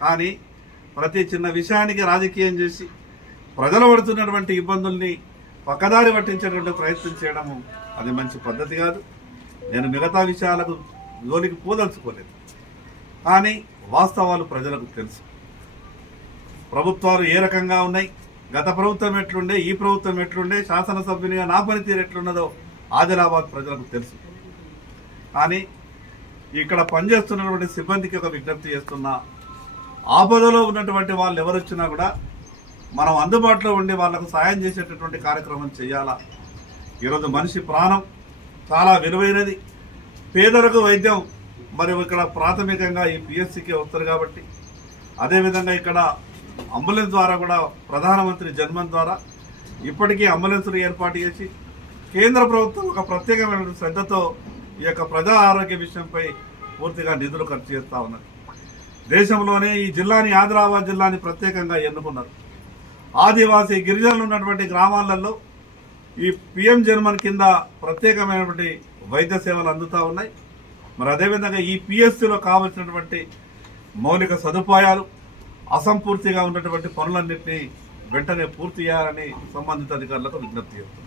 కానీ ప్రతి చిన్న విషయానికి రాజకీయం చేసి ప్రజలు పడుతున్నటువంటి ఇబ్బందుల్ని పక్కదారి పట్టించేటువంటి ప్రయత్నం చేయడము అది మంచి పద్ధతి కాదు. నేను మిగతా విషయాలకు జోలికి పోదలుచుకోలేదు. కానీ వాస్తవాలు ప్రజలకు తెలుసు. ప్రభుత్వాలు ఏ రకంగా ఉన్నాయి? గత ప్రభుత్వం ఎట్లుండే? ఈ ప్రభుత్వం ఎట్లుండే? శాసనసభ్యునిగా నా పనితీరు ఎట్లున్నదో ఆదిలాబాద్ ప్రజలకు తెలుసు. కానీ ఇక్కడ పనిచేస్తున్నటువంటి సిబ్బందికి ఒక విజ్ఞప్తి చేస్తున్నా ఆపదలో ఉన్నటువంటి వాళ్ళు ఎవరు వచ్చినా కూడా మనం అందుబాటులో ఉండి వాళ్ళకు సాయం చేసేటటువంటి కార్యక్రమం చేయాలా? ఈరోజు మనిషి ప్రాణం చాలా విలువైనది. పేదలకు వైద్యం మరి ఇక్కడ ప్రాథమికంగా ఈ పిఎస్సికి వస్తారు కాబట్టి అదేవిధంగా ఇక్కడ అంబులెన్స్ ద్వారా కూడా ప్రధానమంత్రి జన్మన్ ద్వారా ఇప్పటికీ అంబులెన్సులు ఏర్పాటు చేసి కేంద్ర ప్రభుత్వం ఒక ప్రత్యేకమైన శ్రద్ధతో ఈ యొక్క ప్రజా ఆరోగ్య విషయంపై పూర్తిగా నిధులు ఖర్చు చేస్తూ ఉన్నది. దేశంలోనే ఈ జిల్లాని ఆదిలాబాద్ జిల్లాని ప్రత్యేకంగా ఎన్నుకున్నారు. ఆదివాసీ గిరిజనులు ఉన్నటువంటి గ్రామాలలో ఈ పిఎం జన్మన్ కింద ప్రత్యేకమైనటువంటి వైద్య సేవలు అందుతూ ఉన్నాయి. మరి అదేవిధంగా ఈ పిఎస్సిలో కావలసినటువంటి మౌలిక సదుపాయాలు అసంపూర్తిగా ఉన్నటువంటి పనులన్నింటినీ వెంటనే పూర్తి చేయాలని సంబంధిత అధికారులకు విజ్ఞప్తి చేస్తున్నారు.